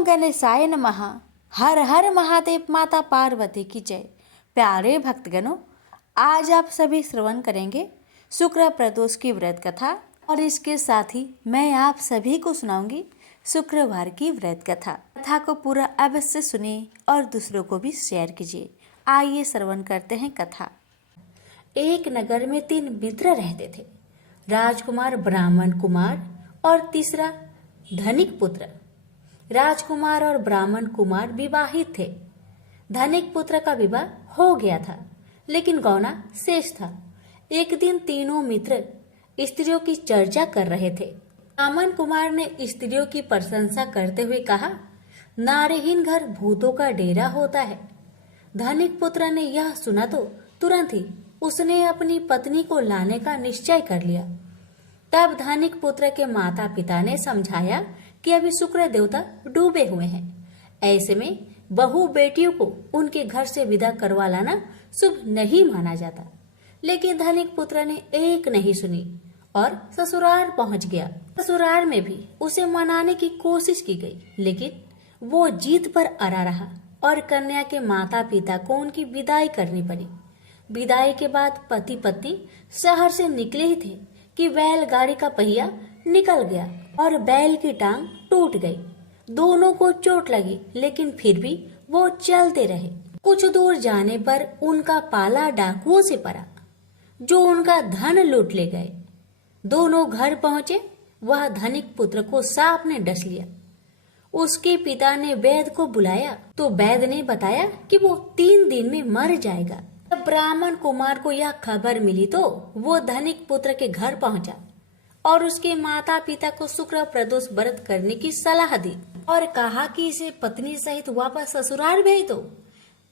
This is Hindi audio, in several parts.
ओम गणेशाय नमः। हर हर महादेव। माता पार्वती की जय। प्यारे भक्तगणों, आज आप सभी श्रवण करेंगे शुक्र प्रदोष की व्रत कथा और इसके साथ ही मैं आप सभी को सुनाऊंगी शुक्रवार की व्रत कथा। कथा को पूरा अवश्य सुनिए और दूसरों को भी शेयर कीजिए। आइए श्रवण करते हैं कथा। एक नगर में 3 मित्र रहते थे, राजकुमार, ब्राह्मण कुमार और तीसरा धनिक पुत्र। राजकुमार और ब्राह्मण कुमार विवाहित थे। धनिक पुत्र का विवाह हो गया था, लेकिन गौना शेष था। एक दिन तीनों मित्र स्त्रियों की चर्चा कर रहे थे। ब्राह्मण कुमार ने स्त्रियों की प्रशंसा करते हुए कहा, नारीहीन घर भूतों का डेरा होता है। धनिक पुत्र ने यह सुना तो तुरंत ही उसने अपनी पत्नी को लाने का निश्चय कर लिया। तब धनिक पुत्र के माता पिता ने समझाया कि अभी शुक्र देवता डूबे हुए हैं, ऐसे में बहू बेटियों को उनके घर से विदा करवा लाना शुभ नहीं माना जाता। लेकिन धनिक पुत्र ने एक नहीं सुनी और ससुराल पहुंच गया। ससुराल में भी उसे मनाने की कोशिश की गई, लेकिन वो जीत पर अड़ा रहा और कन्या के माता पिता को उनकी विदाई करनी पड़ी। विदाई के बाद पति पत्नी शहर से निकले ही थे कि बैलगाड़ी का पहिया निकल गया और बैल की टांग टूट गई। दोनों को चोट लगी, लेकिन फिर भी वो चलते रहे। कुछ दूर जाने पर उनका पाला डाकुओं से पड़ा, जो उनका धन लूट ले गए। दोनों घर पहुंचे। वह धनिक पुत्र को सांप ने डस लिया। उसके पिता ने वैद्य को बुलाया तो वैद्य ने बताया कि वो 3 दिन में मर जाएगा। जब ब्राह्मण कुमार को यह खबर मिली तो वो धनिक पुत्र के घर पहुंचा और उसके माता पिता को शुक्र प्रदोष व्रत करने की सलाह दी और कहा कि इसे पत्नी सहित वापस ससुराल भेज दो।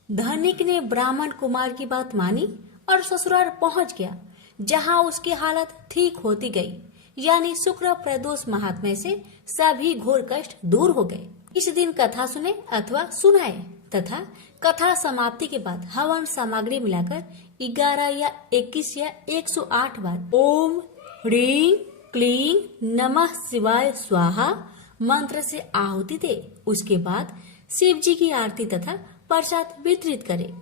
धनिक ने ब्राह्मण कुमार की बात मानी और ससुराल पहुंच गया, जहां उसकी हालत ठीक होती गई। यानी शुक्र प्रदोष महात्म्य से सभी घोर कष्ट दूर हो गए। इस दिन कथा सुने अथवा सुनाए तथा कथा समाप्ति के बाद हवन सामग्री मिलाकर 11 या 21 या 108 बार ओम ह्रीं क्लीं नमः शिवाय स्वाहा मंत्र से आहुति दे। उसके बाद शिव जी की आरती तथा प्रसाद वितरित करे।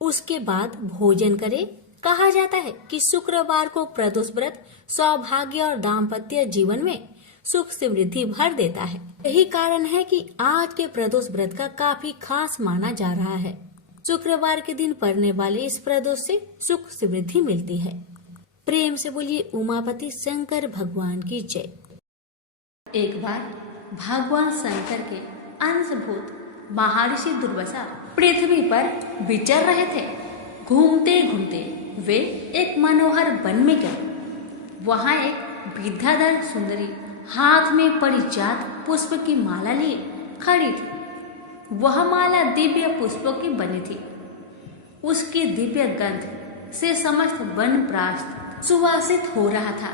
उसके बाद भोजन करे। कहा जाता है कि शुक्रवार को प्रदोष व्रत सौभाग्य और दाम्पत्य जीवन में सुख समृद्धि भर देता है। यही कारण है कि आज के प्रदोष व्रत का काफी खास माना जा रहा है। शुक्रवार के दिन पड़ने वाले इस प्रदोष से सुख समृद्धि मिलती है। प्रेम से बोलिए उमापति शंकर भगवान की जय। एक बार भगवान शंकर के अंशभूत महर्षि दुर्वासा पृथ्वी पर विचर रहे थे। घूमते घूमते वे एक मनोहर वन में गए। वहाँ एक विद्याधर सुंदरी हाथ में परिजात पुष्प की माला लिए खड़ी थी। वह माला दिव्य पुष्पों की बनी थी। उसकी दिव्य गंध से समस्त वन प्रास्त सुवासित हो रहा था।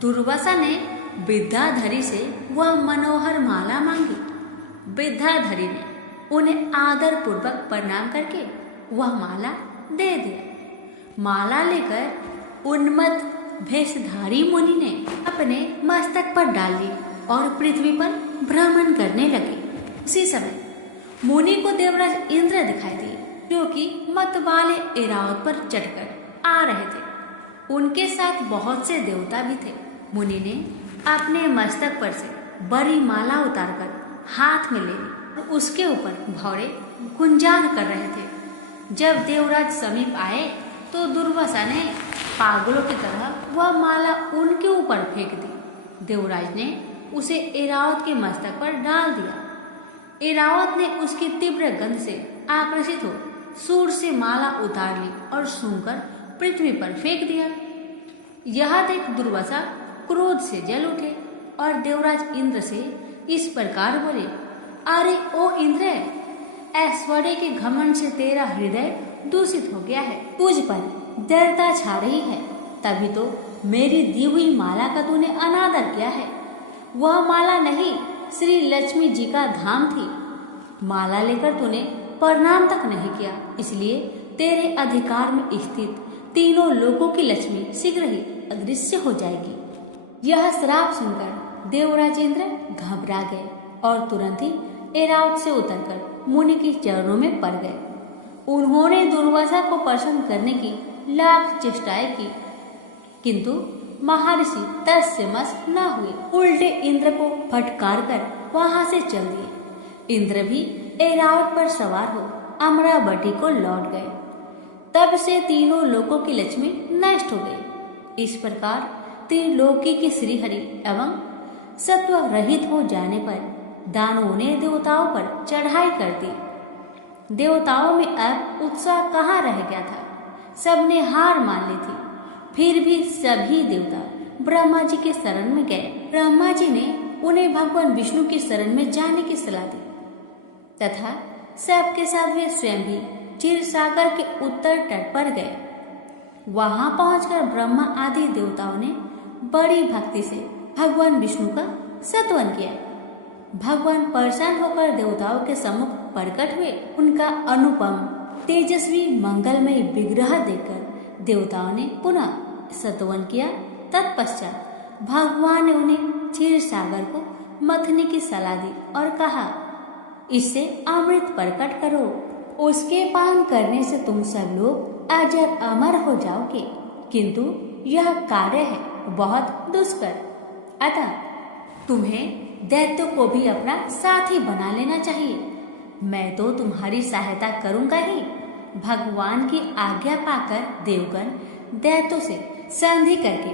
दुर्वासा ने विद्याधरी से वह मनोहर माला मांगी। विद्याधरी ने उन्हें आदर पूर्वक प्रणाम करके वह माला दे दिया। माला लेकर उन्मत्त भेषधारी मुनि ने अपने मस्तक पर डाल ली और पृथ्वी पर भ्रमण करने लगे। उसी समय मुनि को देवराज इंद्र दिखाई दिए, जो कि मत वाले ऐरावत पर चढ़कर आ रहे थे। उनके साथ बहुत से देवता भी थे। मुनि ने अपने मस्तक पर से बड़ी माला उतारकर हाथ में ले ली और उसके ऊपर भौरे गुंजार कर रहे थे। जब देवराज समीप आए तो दुर्वासा ने पागलों की तरह वह माला उनके ऊपर फेंक दी। देवराज ने उसे ऐरावत के मस्तक पर डाल दिया। ऐरावत ने उसकी तीव्र गंध से आकर्षित हो सूर से माला उतार ली और सूंघकर पृथ्वी पर फेंक दिया। यह देख दुर्वासा क्रोध से जल उठे और देवराज इंद्र से इस प्रकार बोले, अरे ओ इंद्र, ऐश्वर्य के घमंड से तेरा हृदय दूषित हो गया है। तुझ पर दृढ़ता छा रही है, तभी तो मेरी दी हुई माला का तूने अनादर किया है। वह माला नहीं, श्री लक्ष्मी जी का धाम थी। माला लेकर तूने प्रणाम तक नहीं किया, इसलिए तेरे अधिकार में स्थित तीनों लोगों की लक्ष्मी शीघ्र ही अदृश्य हो जाएगी। यह श्राप सुनकर देवराज इंद्र घबरा गए और तुरंत ही ऐरावत से उतरकर मुनि के चरणों में पड़ गए। उन्होंने दुर्वासा को प्रसन्न करने की लाख चेष्टाएं की, किंतु महर्षि तस से मस न हुए। उल्टे इंद्र को फटकार कर वहां से चल दिए। इंद्र भी ऐरावत पर सवार हो अमरावती को लौट गए। तब से तीनों लोकों की लक्ष्मी नष्ट हो गई। इस प्रकार त्रिलोकी की श्रीहरि एवं सत्व रहित हो जाने पर दानवों ने देवताओं पर चढ़ाई कर दी। देवताओं में अब उत्साह कहाँ रह गया था, सबने हार मान ली थी। फिर भी सभी देवता ब्रह्मा जी के शरण में गए। ब्रह्मा जी ने उन्हें भगवान विष्णु की शरण में जाने की सलाह दी तथा सबके साथ वे स्वयं भी क्षीर सागर के उत्तर तट पर गए। वहां पहुंचकर ब्रह्मा आदि देवताओं ने बड़ी भक्ति से भगवान विष्णु का स्तवन किया। भगवान प्रसन्न होकर देवताओं के सम्मुख प्रकट हुए। उनका अनुपम तेजस्वी मंगलमय विग्रह देखकर देवताओं ने पुनः स्तवन किया। तत्पश्चात भगवान ने उन्हें क्षीर सागर को मथने की सलाह दी और कहा, इससे अमृत प्रकट करो। उसके पान करने से तुम सब लोग अजर अमर हो जाओगे, किंतु यह कार्य है बहुत दुष्कर। अतः तुम्हें दैत्य को भी अपना साथी बना लेना चाहिए। मैं तो तुम्हारी सहायता करूंगा ही। भगवान की आज्ञा पाकर देवगण दैत्यों से संधि करके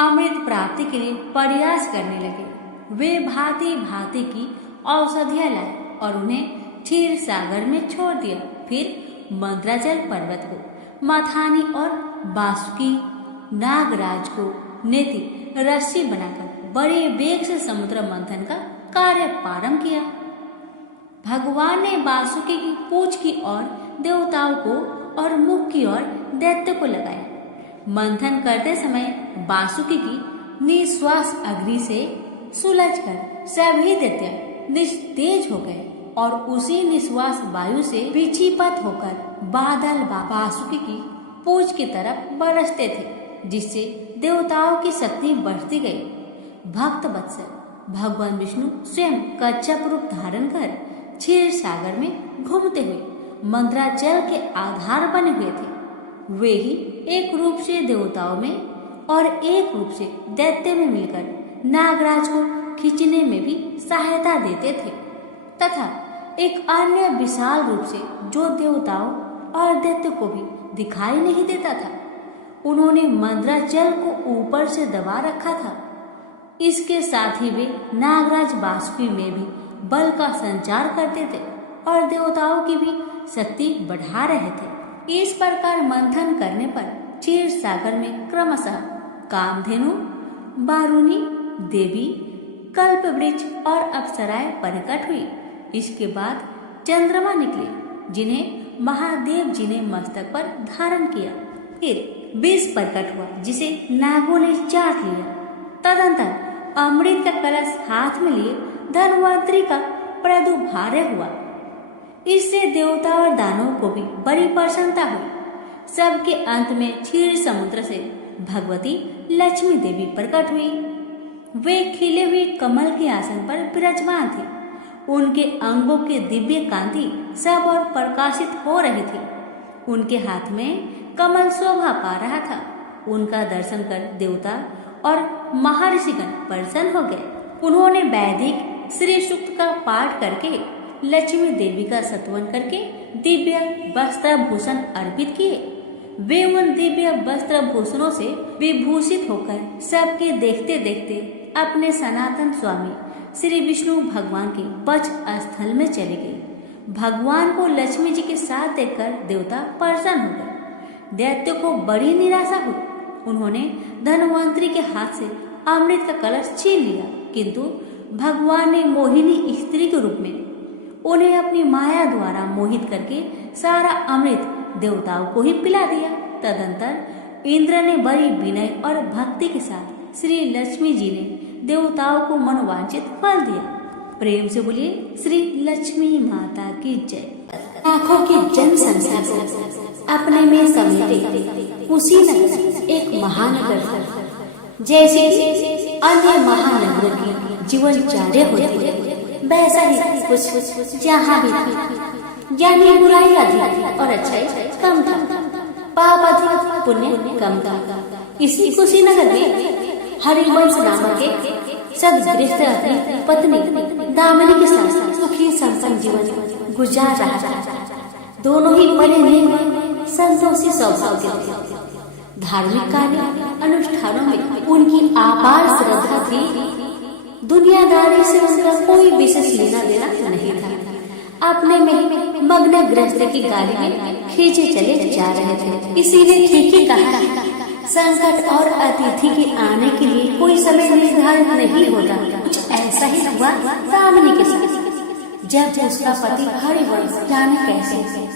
अमृत प्राप्ति के लिए प्रयास करने लगे। वे भांति भांति की औषधियां लाए और उन्हें क्षीर सागर में छोड़ दिया। फिर मंद्राचल पर्वत को मथानी और बासुकी नागराज को नेति रस्सी बनाकर बड़े वेग से समुद्र मंथन का कार्य प्रारंभ किया। भगवान ने बासुकी की पूंछ की ओर देवताओं को और मुख की ओर दैत्य को लगाया। मंथन करते समय बासुकी की निश्वास अग्नि से सुलझकर सभी दैत्य निस्तेज हो गए और उसी निश्वास वायु से विक्षिप्त होकर बादल बासुकी की पूंछ की तरफ बरसते थे, जिससे देवताओं की शक्ति बढ़ती गई। भक्त वत्सल भगवान विष्णु स्वयं कच्छप रूप धारण कर क्षीर सागर में घूमते हुए मंद्राचल के आधार बने हुए थे। वे ही एक रूप से देवताओं में और एक रूप से दैत्य में मिलकर नागराज को खींचने में भी सहायता देते थे तथा एक अन्य विशाल रूप से जो देवताओं और दैत्य को भी दिखाई नहीं देता था। उन्होंने मंद्राचल को ऊपर से दबा रखा था। इसके साथ ही वे नागराज बासुकी में भी बल का संचार करते थे और देवताओं की भी शक्ति बढ़ा रहे थे। इस प्रकार मंथन करने पर क्षीर सागर में क्रमशः कामधेनु, बारुणी देवी, कल्पवृक्ष और अप्सराएं प्रकट हुई। इसके बाद चंद्रमा निकले, जिन्हें महादेव जी ने मस्तक पर धारण किया। फिर विष प्रकट हुआ, जिसे नागों ने चाट लिया। तदंतर अमृत का कलश हाथ में लिए धन्वंतरी का प्रादुर्भाव हुआ। इससे देवता और दानवों को भी बड़ी प्रसन्नता हुई। सबके अंत में क्षीर समुद्र से भगवती लक्ष्मी देवी प्रकट हुई। वे खिले हुए कमल के आसन पर विराजमान थी। उनके अंगों की दिव्य कांति सब और प्रकाशित हो रही थी। उनके हाथ में कमल शोभा पा रहा था। उनका दर्शन कर देवता और महर्षिगण प्रसन्न हो गए। उन्होंने वैदिक श्री सूक्त का पाठ करके लक्ष्मी देवी का स्तवन करके दिव्य वस्त्र भूषण अर्पित किए। वे उन दिव्य वस्त्र भूषणों से विभूषित होकर सबके देखते देखते अपने सनातन स्वामी श्री विष्णु भगवान के वक्ष स्थल में चले गए। भगवान को लक्ष्मी जी के साथ देखकर देवता प्रसन्न हो गए। दैत्य को बड़ी निराशा हुई। उन्होंने धन्वंतरी के हाथ से अमृत का कलश छीन लिया, किंतु भगवान ने मोहिनी स्त्री के रूप में उन्हें अपनी माया द्वारा मोहित करके सारा अमृत देवताओं को ही पिला दिया। तदंतर इंद्र ने बड़ी विनय और भक्ति के साथ श्री लक्ष्मी जी ने देवताओं को मनोवांछित फल दिया। प्रेम से बोलिए श्री लक्ष्मी माता की जय। आंखों की जन संख्या को अपने में समेटे उसी नगर एक महानगर था। जैसे अन्य महानगरों की जीवनचर्या होती है, वैसा ही कुछ जहाँ भी था, यानी बुराई अधिक और अच्छाई कम था, पाप अधिक पुण्य कम था। इसी कुशीनगर में हरिवंश नामक एक सद्गृहस्थ अपनी पत्नी दामिनी के साथ सुखी संपन्न जीवन गुजार रहा था। दोनों ही बड़े नेक संतोषी स्वभाव के थे। धार्मिक कार्य अनुष्ठानों में उनकी अपार श्रद्धा थी। दुनियादारी से उनका कोई विशेष लेना देना नहीं था। अपने में मग्न गृहस्थ की गाड़ी में खींचे चले जा रहे थे। इसीलिए ठीक ही कहा, संकट और अतिथि के आने के लिए कोई समय निर्धारित नहीं होता। कुछ ऐसा ही हुआ दामिनी के साथ। जब उसका पति हरिवंश जाने कैसे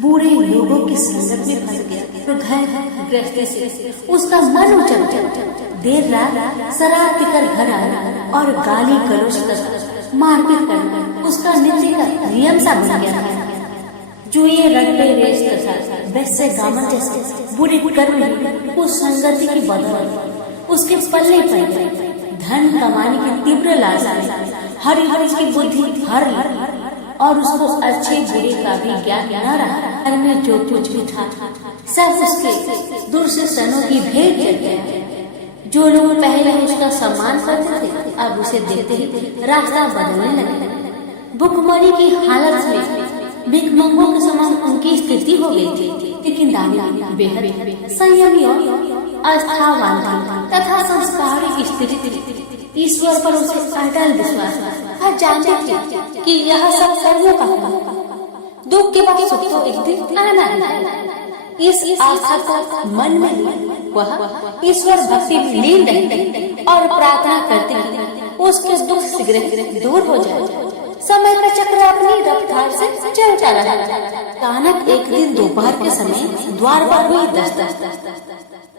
बुरे लोगों की संगत में फंस गया, तो घर गृहस्थी से उसका मन उचट देर रात शराब पीकर घर आया और गाली गलौज कर मारपीट कर उसका नित्य का नियम सा बन गया था। जुए रट्टे रेस तथा वैसे गामन जैसे बुरे कर्म उस संगति की बदौलत उसके पल्ले पड़ गए। धन कमाने की तीव्र लालसा हरिवंश की बुद्धि हर और उसको अच्छे बुरे का भी ज्ञान न रहा। घर में जो कुछ भी था सब उसके दुर्शनों की भेंट चढ़ गया। जो लोग पहले उसका सम्मान करते थे अब उसे देखते ही रास्ता बदलने लगे। भुखमरी की हालत में भिखमंगों के समान उनकी स्थिति हो गई थी। लेकिन दामिनी बेहद संयमी और आस्थावान तथा संस्कारी स्त्री थी। ईश्वर पर उसे अटल विश्वास था। जानती थी कि यह सब कर्मों का दुख के बाद सुख तो एक दिन आना है। इस आस्था को मन में वह ईश्वर भक्ति में लीन रहती और प्रार्थना करती उसके दुख शीघ्र दूर हो जाए। समय का चक्र अपनी रफ्तार से चलता रहा। अचानक एक दिन दोपहर के समय द्वार पर हुई दस्तक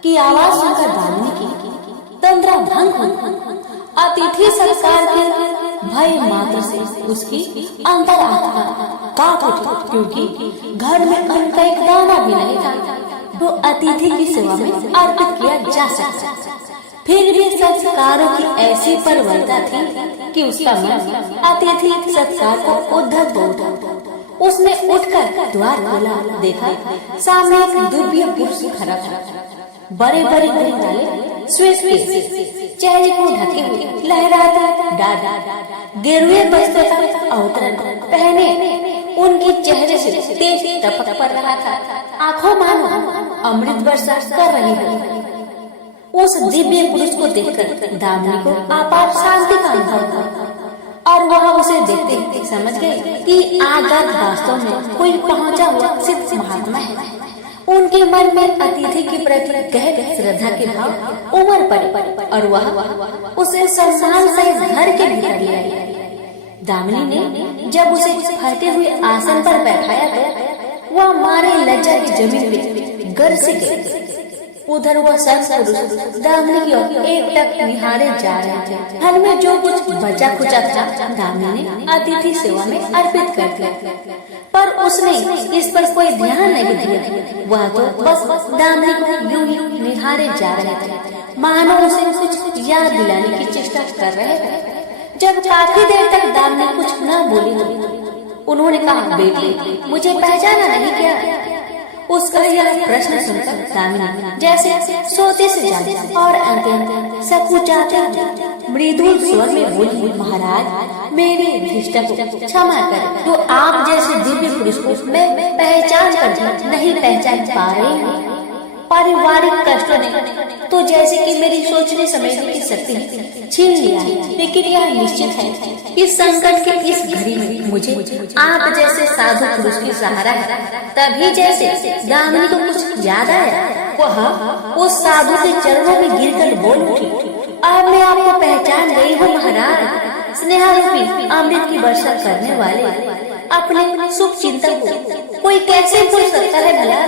की आवाज सुनकर दामिनी की तंद्रा भंग हुई। अतिथि सत्कार के भय मात्र से उसकी अंतरात्मा कांप उठी, क्योंकि घर में अन्न का एक दाना भी नहीं था तो अतिथि की सेवा में अर्पित किया जा सकता। फिर भी संस्कारों की ऐसी परवलता थी कि उसका मन अतिथि सत्कार को उद्धत हो उठा। उसने उठकर द्वार खोला, देखा सामने एक दिव्य पुरुष खड़ा था। बड़े बड़े वाले श्वेत चेहरे को ढके हुए लहराता डाढ़ गेरुए वस्त्र का अवतरण पहने उनके चेहरे से तेज टपक पड़ रहा था। आंखों मानो अमृत वर्षा कर रही हो। उस दिव्य पुरुष को देखकर दामिनी को अपार शांति का अनुभव हुआ और वह उसे देखते समझ गए कि आगत वास्तव में कोई पहुंचा हुआ सिद्ध महात्मा है। उनके मन में अतिथि के प्रति गहरी श्रद्धा के भाव उमड़ पड़े और वह उसे सम्मान से घर के भीतर ले आई। दामिनी ने जब उसे फटे हुए आसन पर बैठाया तो वह मारे लज्जा की जमीन में गिर से गई। उधर वह पुरुष दामिनी की ओर एकटक निहारे जा रहे थे। घर में जो कुछ बचा खुचा था दामिनी ने अतिथि सेवा में अर्पित कर दिया, पर उसने इस पर कोई ध्यान नहीं दिया। वह तो बस दामिनी को यूं ही निहारे जा रहे थे, मानो उसे कुछ याद दिलाने की चेष्टा कर रहे थे। जब काफी देर तक दामिनी कुछ न बोली, उन्होंने कहा, बेटी मुझे पहचाना नहीं क्या? उसका यह प्रश्न सुनकर दामिनी जैसे सोते से जागी और अंत सकुचाते मृदुल स्वर में बोली, महाराज मेरी धृष्टा को क्षमा करें, तो आप जैसे दिव्य पुरुष को मैं पहचान कर नहीं पहचान पा रही हूँ। पारिवारिक कष्टों ने तो जैसे कि मेरी सोचने समझने की शक्ति छीन लिया है, लेकिन यह निश्चित है कि संकट के इस घड़ी में मुझे आप जैसे साधु पुरुष की सहारा है। तभी जैसे दामिनी को कुछ याद आया, वह उस साधु के चरणों में गिरकर बोल उठी, अब मैं आपको पहचान गई हूँ महाराज। स्नेहारूपी अमृत की वर्षा करने वाले अपने सुख चिंतन को कोई कैसे भूल सकता है भला?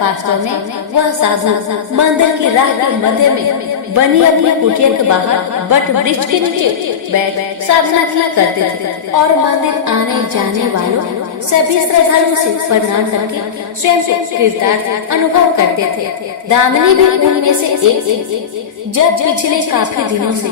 वास्तव में वह साधु मंदिर की राह के मध्य में बनी अपनी कुटिया के बाहर बट वृक्ष के नीचे बैठ साधना किया करते थे और मंदिर आने जाने वालों सभी श्रद्धालुओं से प्रणाम करके स्वयं को कृतार्थ अनुभव करते थे। दामिनी भी उनमें से एक। जब पिछले काफी दिनों से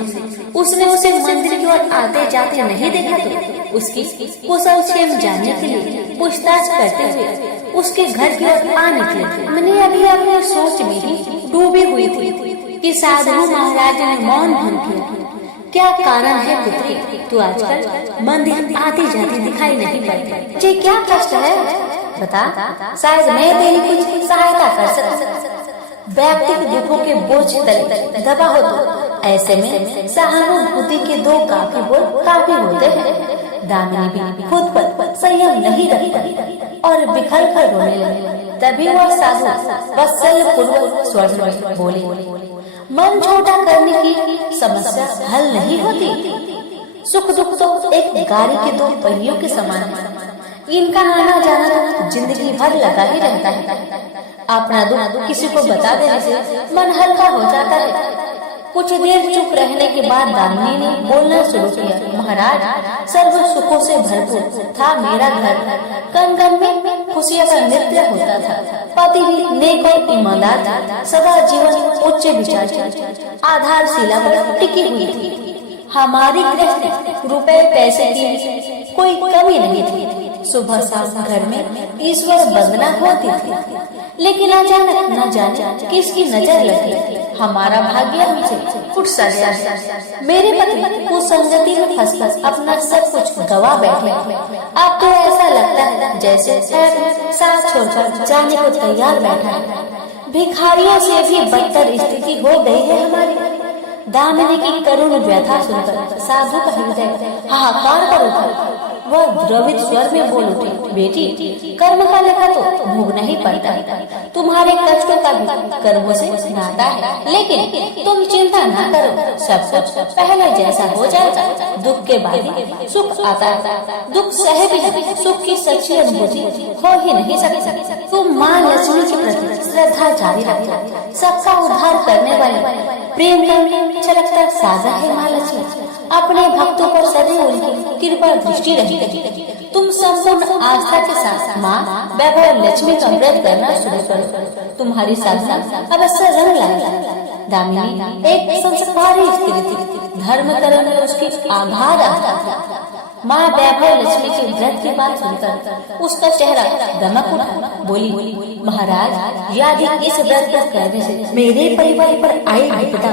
उसने उसे मंदिर की ओर आते जाते नहीं देखा तो उसकी कुशल क्षेम जानने के लिए पूछताछ करते हुए उसके घर की ओर आ निकले। मैंने अभी अपने सोच में ही डूबी हुई थी कि साधु महाराज ने मौन भंग किया। क्या कारण है पुत्री, तू आजकल मंदिर आती जाती दिखाई नहीं पड़ती? मुझे क्या कष्ट है बता, शायद मैं तेरी कुछ सहायता कर सकूं। व्यक्तिगत दुखों के बोझ तले दबा हो तो ऐसे में सहानुभूति के दो काफी बोल काफी होते हैं। दामिनी भी खुद पर संयम नहीं रख पाई और बिखर कर रोने लगी। तभी वह साधु वत्सल पूर्वक स्वर में बोली, मन छोटा करने की समस्या हल नहीं होती। सुख दुख तो एक गाड़ी के दो पहियों के समान है, इनका आना जाना तो जिंदगी भर लगा ही रहता है। अपना दुख किसी को बता देने से मन हल्का हो जाता है। कुछ देर चुप रहने के बाद दामिनी ने बोलना शुरू किया, महाराज, सर्व सुखों से भरपूर था मेरा घर। कण कण में खुशियों का नृत्य होता था। पति भी नेक और ईमानदार था। सदा जीवन उच्च विचार आधारशिला पर टिकी हुई थी। हमारी गृहस्थी रुपए पैसे की कोई कमी नहीं थी। सुबह शाम घर में ईश्वर वंदना होती थी। लेकिन अचानक न जाने किसकी नजर लगी, हमारा भाग्य हमसे उठ सा गया। मेरे पति कुसंगति में फंसकर अपना सब कुछ गवा बैठे। अब तो ऐसा लगता है जैसे साथ छोड़कर जाने को तैयार बैठा है। भिखारियों से भी बदतर स्थिति हो गई है हमारी। दामिनी की करुण व्यथा सुनकर साधु का हृदय हाहाकार कर उठा। वह द्रवित स्वर में बोल उठे, बेटी, कर्म का लेखा तो भोगना ही पड़ता है। तुम्हारे कष्टों का भी कर्मों से नाता है, लेकिन तुम चिंता न करो, सब कुछ पहले जैसा हो जाएगा। दुख के बाद सुख आता है। दुख सहे भी सुख की सच्ची अनुभूति हो ही नहीं सकती। तुम माँ लक्ष्मी के प्रति श्रद्धा जारी रखो। सबका उद्धार करने वाले प्रेम का छलकता साजा है माँ लक्ष्मी। अपने भक्तों पर सदैव उनकी कृपा दृष्टि रहेगी। तुम संपूर्ण आस्था के साथ माँ वैभव लक्ष्मी का व्रत करना शुरू करो। तुम्हारी साधना अवश्य रंग लाएगी। दामिनी एक संस्कारी स्त्री थी। धर्म कर्म में उसकी आभार आता था। माँ वैभव लक्ष्मी के व्रत की बात सुनकर उसका चेहरा दमक उठा। बोली, महाराज, यदि इस व्रत को करने से मेरे परिवार पर आई विपदा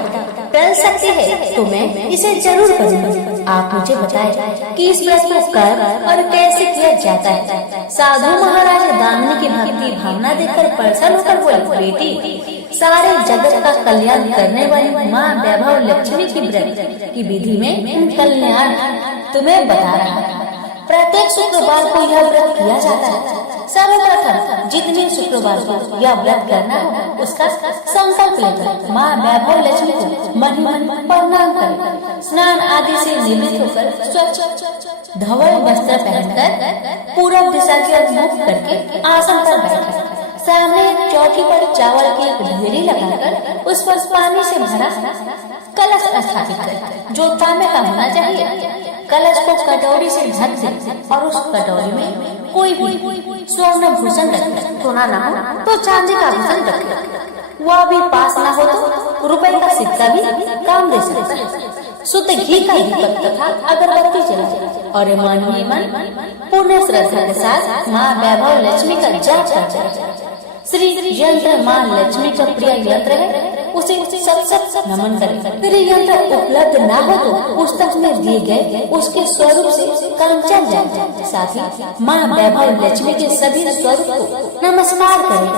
टल सकती है तो मैं इसे जरूर करूँगी। आप मुझे बताएं कि इस व्रत को कर और कैसे किया जाता है। साधु महाराज दामिनी की भक्ति भावना देखकर प्रसन्न होकर बोले, बेटी, सारे जगत का कल्याण करने वाली माँ वैभव लक्ष्मी की व्रत की विधि में कल्याण तुम्हें बता रहा है। प्रत्येक शुक्रवार को यह व्रत किया जाता है। सर्वप्रथम जितने शुक्रवार को यह व्रत करना हो उसका संकल्प लेकर माँ वैभव लक्ष्मी को मन मन प्रणाम करें। स्नान आदि से निवृत्त होकर स्वच्छ धवल वस्त्र पहनकर पूर्व दिशा की ओर मुख करके आसन पर बैठे। सामने चौकी पर चावल की एक ढेरी लगाकर उस पर पानी से भरा कलश स्थापित करें जो तांबे का होना चाहिए। कलश को कटोरी से ढक दें और उस कटोरी में कोई भी स्वर्ण भूषण रखें। सोना न हो तो चांदी का भूषण रखें। वह भी पास न हो तो रुपए का सिक्का भी काम दे सकता है। शुद्ध घी का दीपक तथा अगरबत्ती जलाए और मन पूर्ण श्रद्धा के साथ माँ वैभव लक्ष्मी का जाप करते हैं। श्री यंत्र माँ लक्ष्मी का प्रिय यंत्र है, उसे सत नमन करें। श्री यंत्र उपलब्ध न हो तो पुस्तक में दिए गए उसके स्वरूप से काम चल जाए। साथ ही माँ वैभव लक्ष्मी के सभी स्वरूप को नमस्कार करें।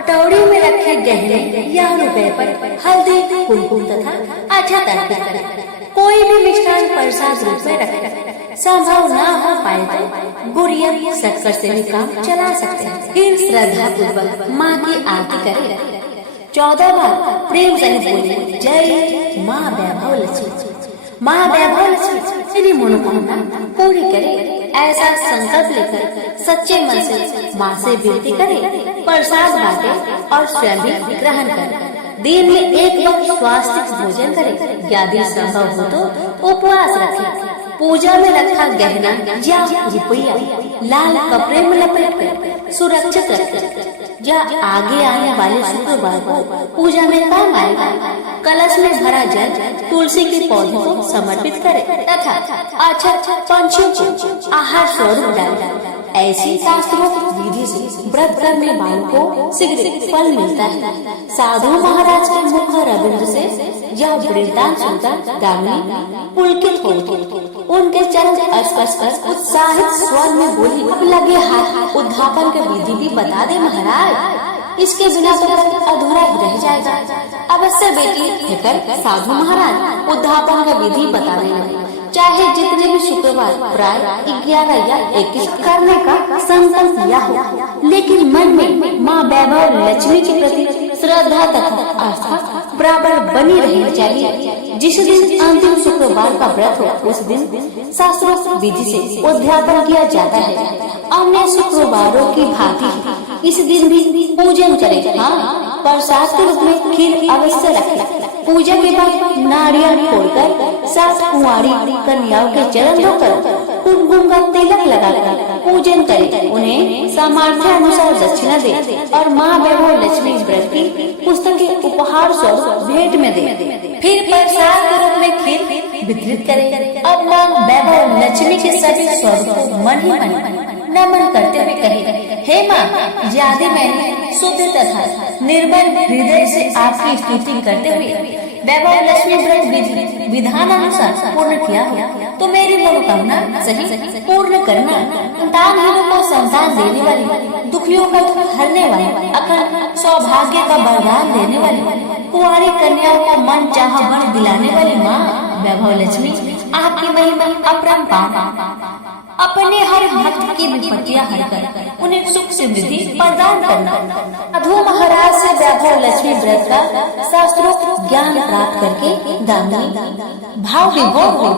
कटोरी में रखे गहने या रुपए पर हल्दी, कुमकुम तथा अक्षत अर्पित करें। कोई भी मिष्ठान प्रसाद रूप में रखें। संभव न हो पाए तो गुड़िया शक्कर से भी काम चला सकते हैं। फिर श्रद्धा पूर्वक माँ की आरती करें। 14 बार प्रेम सहित बोले, जय माँ वैभव लक्ष्मी। माँ वैभव लक्ष्मी तेरी मनोकामना पूरी करे, ऐसा संकल्प लेकर सच्चे मन से माँ से विनती करें। प्रसाद बांटे और स्वयं भी ग्रहण करें। दिन में एक वक्त स्वास्थ्य भोजन करें। यदि संभव हो तो उपवास रखें। पूजा में रखा गहना या रुपया लाल कपड़े में लपेट कर सुरक्षित रखें। यह आगे आने वाले शुक्रवार को पूजा में काम आएगा। कलश में भरा जल तुलसी के पौधे को समर्पित करें तथा अच्छा पंछियों को आहार स्वरूप डालें। ऐसी शास्त्रोक्त विधि से व्रत करने वालों को शीघ्र फल मिलता है। साधु महाराज के मुख रविंद्र से यह वृत्तांत सुनकर दामिनी पुलकित हो उठी। उनके चरण स्पर्श कर उत्साहित स्वर में बोली, लगे हाथ उद्धापन की विधि भी बता दे महाराज, इसके बिना तो अधूरा ही रह जाएगा। अवश्य बेटी कहकर साधु महाराज उद्धापन का विधि बता देंगे। चाहे जितने भी शुक्रवार प्राय 11 या 21 करने का संकल्प लिया हो, लेकिन मन में माँ वैभव लक्ष्मी के प्रति श्रद्धा तथा आस्था बराबर बनी रहनी चाहिए। जिस दिन अंतिम शुक्रवार का व्रत हो उस दिन शास्त्रोक्त विधि से उद्यापन किया जाता है। अन्य शुक्रवारों की भांति इस दिन भी पूजन करें। हाँ, प्रसाद के रूप में खीर अवश्य रखें। पूजा के बाद नारियल फोड़कर 7 कुंवारी कन्याओं के चरण धोकर कुमकुम का तिलक लगाकर पूजन करें। उन्हें सामर्थ्य अनुसार दक्षिणा दे और माँ वैभव लक्ष्मी व्रत की पुस्तकें उपहार स्वरूप भेंट में दे। फिर प्रसाद के रूप में खीर वितरित करें और माँ वैभव लक्ष्मी के सभी स्वरूप को मन ही मन नमन करते हुए कहे, हे माँ, यदि मैंने शुद्ध तथा निर्मल हृदय से आपकी स्तुति करते हुए वैभव लक्ष्मी व्रत विधान अनुसार पूर्ण किया हो तो मेरी मनोकामना सही पूर्ण करना। संतानहीनों को संतान देने वाली, दुखियों को हरने वाली, अखंड सौभाग्य का वरदान देने वाली, कुंवारी कन्याओं को मन चाहा वर दिलाने वाली माँ वैभव लक्ष्मी आपकी महिमा अपरंपार। अपने हर भक्त की विपत्तियां हरकर उन्हें सुख समृद्धि प्रदान करना। साधु महाराज से वैभव लक्ष्मी व्रत का शास्त्रोक्त ज्ञान प्राप्त करके दामिनी भाव विभोर हो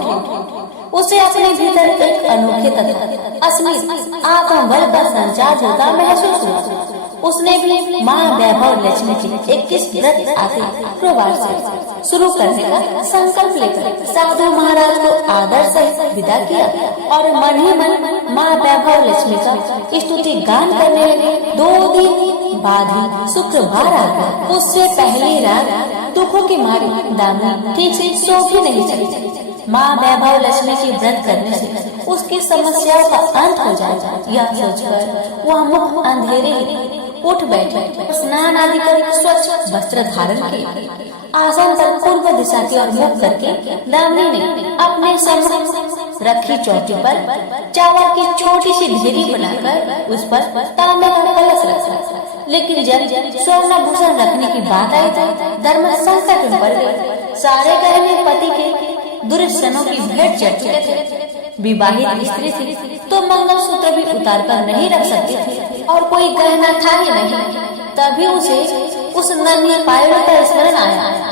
उसे अपने भीतर एक अनोखे तथा अस्मित आत्मबल का संचार होता महसूस हुआ। उसने भी माँ वैभव लक्ष्मी के 21 व्रत आदि शुक्रवार से शुरू करने का संकल्प लेकर साधु महाराज को आदर से विदा किया और मन ही मन माँ वैभव लक्ष्मी का स्तुति गान करने लगे। 2 दिन बाद ही शुक्रवार आ गया। उससे पहली रात दुखों की मारी दामिनी ठीक से सो भी नहीं सकी। माँ वैभव लक्ष्मी की व्रत करने से उसकी समस्याओं का अंत हो जाएगा, यह सोचकर वह मुख अंधेरे उठ बैठे। स्नान आदि कर स्वच्छ वस्त्र धारण किए। आसन पर पूर्व दिशा की ओर मुख करके दामिनी ने अपने सम्मुख रखी चौकी पर चावल की छोटी सी ढेरी बनाकर उस पर तांबे का कलश रखा। लेकिन जब स्वर्णाभूषण रखने की बात आई तो धर्म संकट में पड़ गए। सारे गहने पति के दुर्जनों की भेंट चढ़ चुके थे। विवाहित स्त्री थी तो मंगलसूत्र भी उतार कर नहीं रख सकती थी और कोई गहना था ही नहीं। तभी उसे उस नन्ही पायलों का स्मरण आया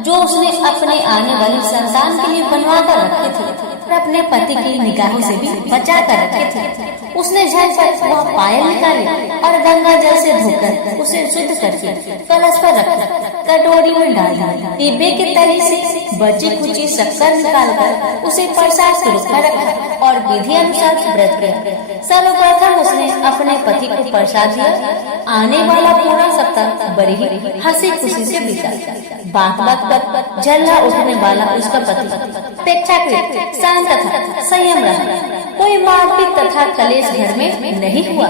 जो उसने अपने आने वाली संतान के लिए बनवा कर रखे थे और अपने पति की निगाहों से भी बचा कर रखे थे। उसने झटपट वह पायल निकाली और गंगा जल से धोकर उसे शुद्ध करके कलश पर रखा। कटोरी में डाल दिया। डिब्बे के तले से बची कुची शक्कर निकालकर उसे प्रसाद के रूप में रखा और विधि अनुसार व्रत किया। सर्वप्रथम उसने अपने पति को प्रसाद दिया। आने वाला पूरा सप्ताह बड़ी ही हंसी खुशी से बीता। बात बात पर झल्ला उठने वाला उसका पति अपेक्षाकृत शांत तथा संयम रहा। कोई मारपीट तथा कलेश घर में नहीं हुआ।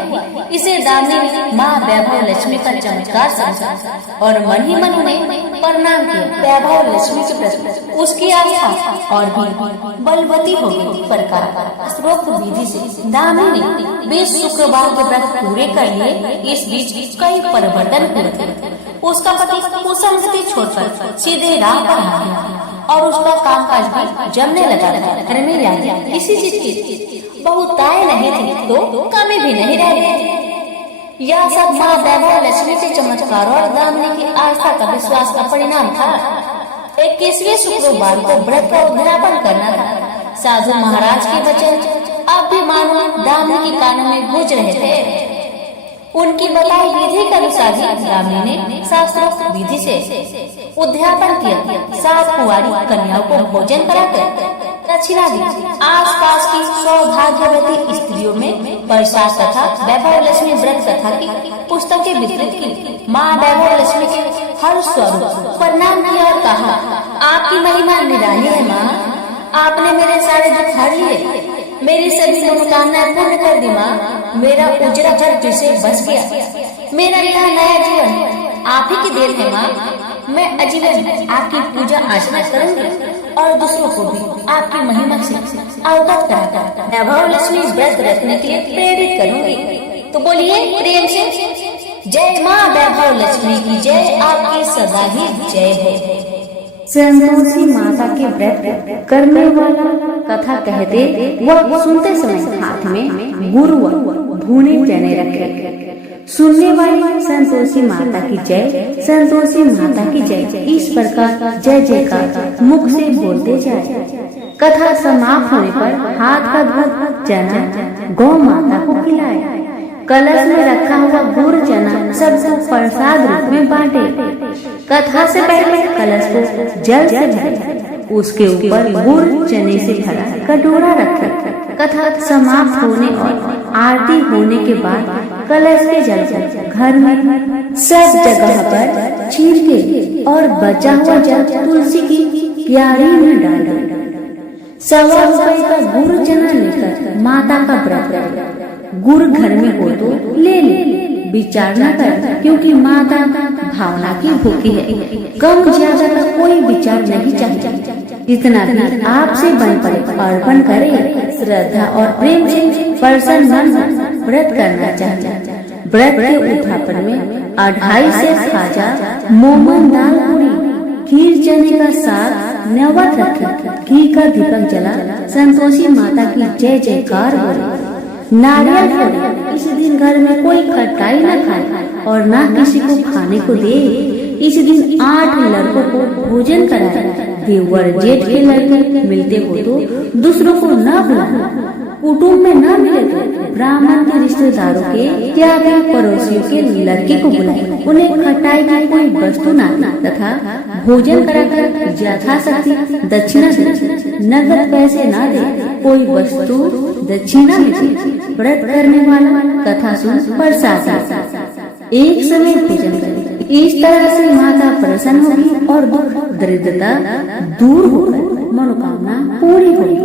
इसे दामिनी ने माँ वैभव लक्ष्मी का चमत्कार समझा और मन ही मन उन्हें प्रणाम किया। वैभव लक्ष्मी के प्रति उसकी आस्था और भी बलवती हो गई। प्रकार स्रोत विधि से दामिनी ने 20 शुक्रवार के व्रत पूरे कर लिए। इस बीच कई परिवर्तन हुए थे। उसका पति कुसंगति छोड़कर सीधे राह पर आ गया और उसका कामकाज भी जमने लगा। घर में यादें किसी चीज की बहुतायत नहीं थी तो कमी भी नहीं रही। यह सब माँ वैभव लक्ष्मी के चमत्कारों और दामिनी की आस्था का विश्वास का परिणाम था। 21वें शुक्रवार को व्रत का उद्यापन करना था। साधु महाराज के वचन अब भी मानो दामिनी के कानों में गूंज रहे थे। उनकी बताई विधि के अनुसार ही दामिनी ने शास्त्रोक्त विधि से उद्यापन किया। 7 कुंवारी कन्याओं को भोजन कराकर दक्षिणा दी। आसपास की सौभाग्यवती स्त्रियों में प्रसाद तथा वैभव लक्ष्मी व्रत कथा की पुस्तकें वितरित की। माँ वैभव लक्ष्मी के हर स्वरूप प्रणाम किया और कहा, आपकी महिमा निराली है माँ। आपने मेरे सारे दुख हर लिए, मेरी सभी मनोकामनाएं पूर्ण कर दी माँ। मेरा उजड़ा घर जिसे बस गया, मेरा यह नया जीवन आप ही की देन है माँ। मैं आजीवन आपकी पूजा अर्चना करूंगी और दूसरों को भी आपकी महिमा से अवगत कराकर वैभव लक्ष्मी व्रत रखने के लिए प्रेरित करूंगी। तो बोलिए प्रेम से जय माँ वैभव लक्ष्मी की जय, आपकी सदा ही जय हो। संतोषी माता के व्रत करने वाला कथा कहते वह सुनते समय हाथ में गुड़ व भुने चने रखे। सुनने वाली संतोषी माता की जय, संतोषी माता की जय, इस प्रकार जय जयकार मुख से बोलते जाए। कथा समाप्त होने पर हाथ का दूध चना गौ माता को खिलाए। कलश में रखा हुआ गुड़ चना सबको प्रसाद रूप में बांटे। कथा से पहले कलश को जल से भरे, उसके ऊपर गुड़ चने से भरा कटोरा रखे। कथा समाप्त होने और आरती होने के बाद कलश के जल को घर में सब जगह पर छींटे और बचा हुआ जल तुलसी की क्यारी में डाले। 1.25 रुपए का गुड़ चना लेकर माता का व्रत करे। गुड़ घर में हो तो ले ले, विचार न कर, क्योंकि माता भावना की भूखी है। कम ज्यादा का कोई विचार नहीं चाहिए। जितना भी आपसे बन पड़े अर्पण करे। श्रद्धा और प्रेम से प्रसन्न मन व्रत करना चाहिए। व्रत के उद्यापन में 2.5 से खाजा, मोमन, दाल, पूरी, खीर, चने का साग नैवेद्य रखे। घी का दीपक जला संतोषी माता की जय जयकार बोले। नारियल फोड़े। इस दिन घर में कोई खटाई न खाए और न किसी को खाने को दे। इस दिन 8 लड़कों को भोजन कराए। देवर जेठ के लड़के मिलते हो तो दूसरों को न बुलाए। कुटुंब में न मिले तो ब्राह्मण के रिश्तेदारों के या फिर पड़ोसियों के लड़के को बुलाए। उन्हें खटाई की कोई वस्तु न तथा भोजन कराकर यथाशक्ति दक्षिणा दे। नगद पैसे न दे, कोई वस्तु दक्षिणा में। व्रत करने वाला कथा सुन प्रसाद एक समय भोजन करे। इस तरह से माता प्रसन्न होगी और दुख दरिद्रता दूर होकर मनोकामना पूरी होगी।